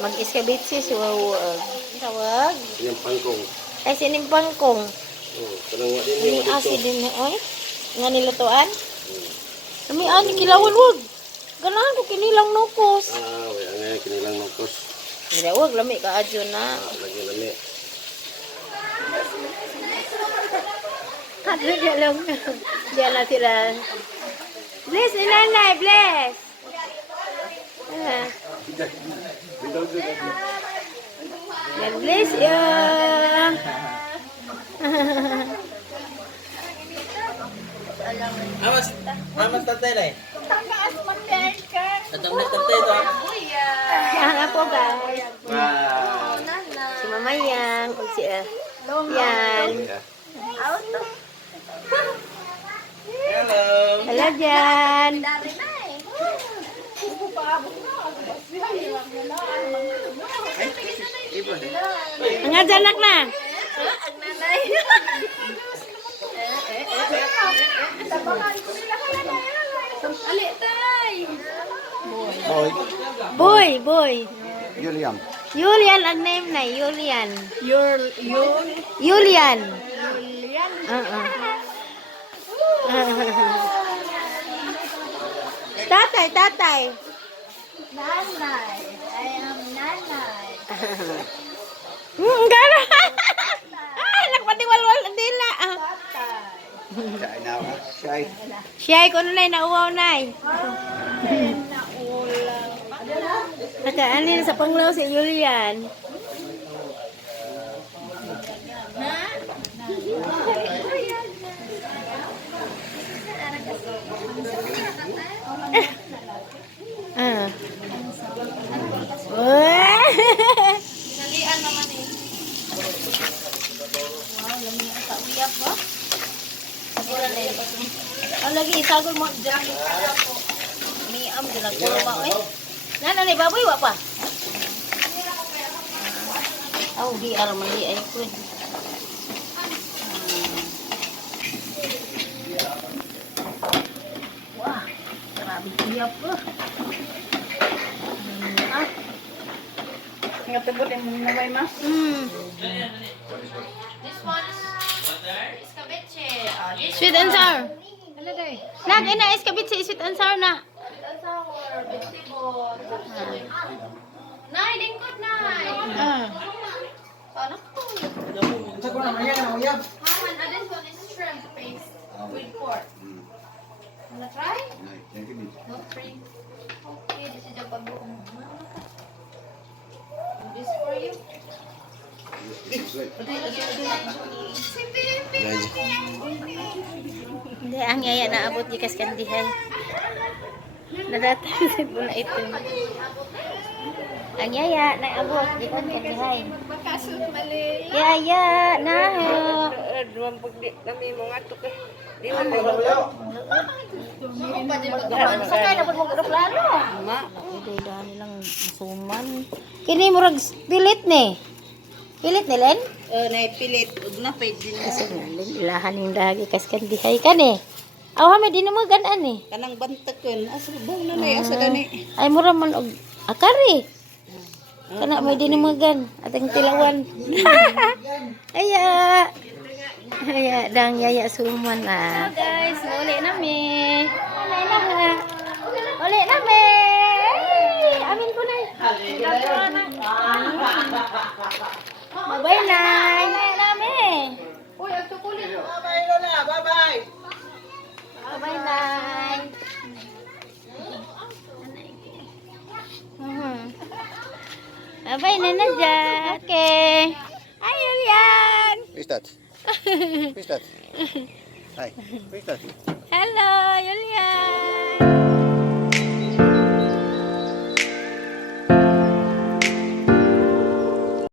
Mag-iskabitsi si Wawag. Tawag. Yung pangkong. Ay, sining pangkong. Kanang wa din Ini yung asin din na, oy. Nga nilutuan. Kami, ani, kilawan, wag. Ganahan ko kinilang nukos. wala nga kinilang nukos. Hindi, wag, lami ka adyo na. Lagi lami. Adyo ka lang. Diyan na sila. Bless, inanay, bless. God bless you. Amas tatay na eh. Tatang na tatay ito. Yan nga po, guys. Si Mamayang. Si, yan. Hello. Hello, dyan. Ang anak na. Boy. Julian. Julian ang name na, Julian. Julian. Tatay. Nanay. I am nanay. Gara. Ay, nagpatiwalwal ang dila. Shy na ako. Shy. Siyay ko nunay, nauwaw nay. Nakaanin sa panglaw si Julian. Salian naman eh. Wow, lamig ang kauyap ba? Siguro na yun. Ang lagi, isagol mo dyan. Niam, dyan nagkulo ba, eh? Nanay, baboy, wa pa. Oh, di ara mali ay good. Wah, grabe kiyap ko. Nga tubod yung mong naway ma. This one is escabeche. Sweet and sour. Ano day? Nag, ina, iskabit si sweet and sour na. Sour, vegetable. Nay, lingkod, nay. Ano? Haman, this one is shrimp paste with pork. Wanna try? No shrimp. Okay, this is a bagoong. This for you. Hindi, ang yaya na abot gikas kandihay. Nadatang sa bula ito. Ang yaya na abot gikas kandihay. Makasot mali. Yaya na. Duwang pagdi kami mga tuk eh. Sakay na po mo plano. Ma, hindi dahil nilang masuman. Kini murag pilit ni. Pilit ni Len? Naipilit. Huwag na pwede na. Kasi ilahan yung dagi kas kandihay ka ni. Aw hame di na mo ganan ni. Kanang bantag yun. Asa bang na na asa gani. Ay mura man og akari. Kana may di na mo gan ateng tilawan. Aya. Aya dang yaya suman ah. Guys, uli na mi. Uli na mi. Amin ko na. Bye-bye, Nay. Nay namin. Uy, ang tukulit. Bye-bye, Lola. Bye-bye. Bye-bye, Nay. Bye-bye, Nana Jack. Okay. Hi, Julian. Who's that? Who's that? Hi. Who's that? Hello, Julian.